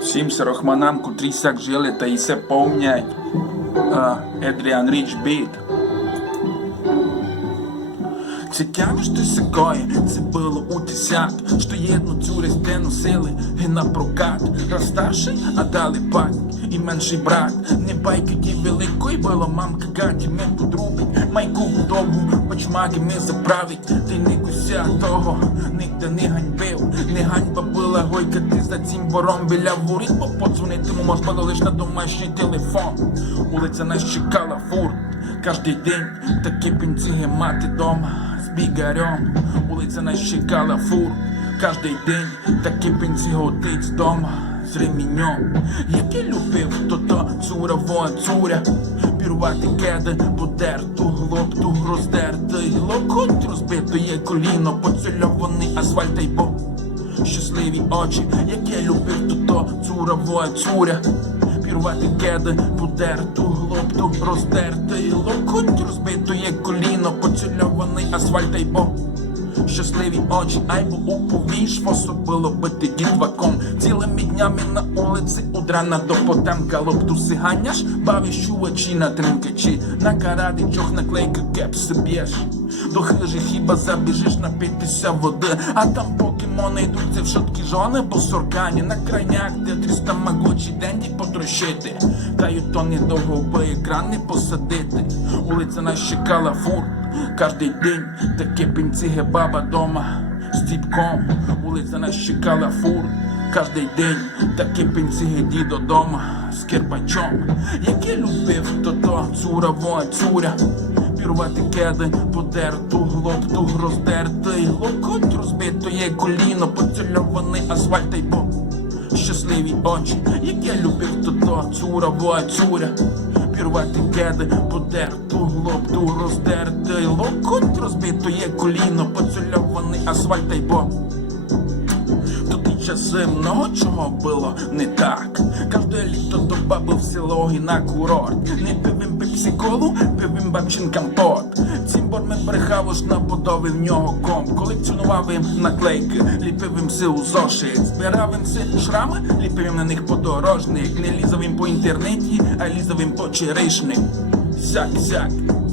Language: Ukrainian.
Всім сирохманам, котрі сяк жили та і се помнять. Едріан Річ Біт. Цікаво, що сякої, це було у десят, що єдну цю різьте носили і на прокат. Раз старший, а дали пак, і менший брат. Не байки ті великої, було мамка Гаті, ми подрубить, майку довгу, бачмаки ми заправить. Ти не куся того, ніхто не ганьбив, не ганьба була гойка, ти за цим вором біля воріт, бо подзвонити му можна було лиш на домашній телефон. Улиця нас чекала фур, кожний день такі пінціги мати дома. З бігарем, улиця нас чекала фур, кожний день такі пінці готить дома. З реміньом, який любив, то цурова цуря. Пірувати кеди, подерту глопту, роздертий локоть, розбитоє коліно, поцільований асфальт та й бо. Щасливі очі, яке любив, то цурова цуря. Пірувати кеди, подерту глопту, роздертий локоть, розбитоє коліно, поцільований асфальт та й бо. Щасливі очі, айбо уповіш, особливо бити дітваком. Цілими днями на улиці, од рана до потемка. Лоптуси ганяш, бавиш чувачі на тринкачі. На караді чох наклейка кепси б'єш. До хижі хіба забіжиш напитися води. А там покемони йдуться в шутки жони, бо соркані на крайняк, де 300 магочі денді потрощити. Та й то недовго би екран не посадити. Улиця нас чекала фур, кожний день таке пінціге баба дома з дібком. Улиця нас чекала фур, кожний день таке пінціге дідо дома з кирпачом. Яке любив, то цурова цуря. Пірувати кеди, подерту глопту, роздертий локоть, розбитоє коліно, поцільований асфальт та й бо. Щасливі очі, яке любив, то цурова цуря. Пірувати кеди, подерту глопту, роздертий локоть, розбитоє коліно, поцільований асфальт та й бо. Ті часи много чого було не так. Кожне літо до баби в село і на курорт. Не пив їм пепсі-колу, пив їм бабчин компот. Цімбор ми брехав, аж набудовив в нього комп. Колекціонував їм наклейки, ліпив їм си у зошит. Збирав їм си шрами, ліпив їм на них подорожник. Не лізав їм по інтернеті, а лізав їм по черешник. Сяк-сяк.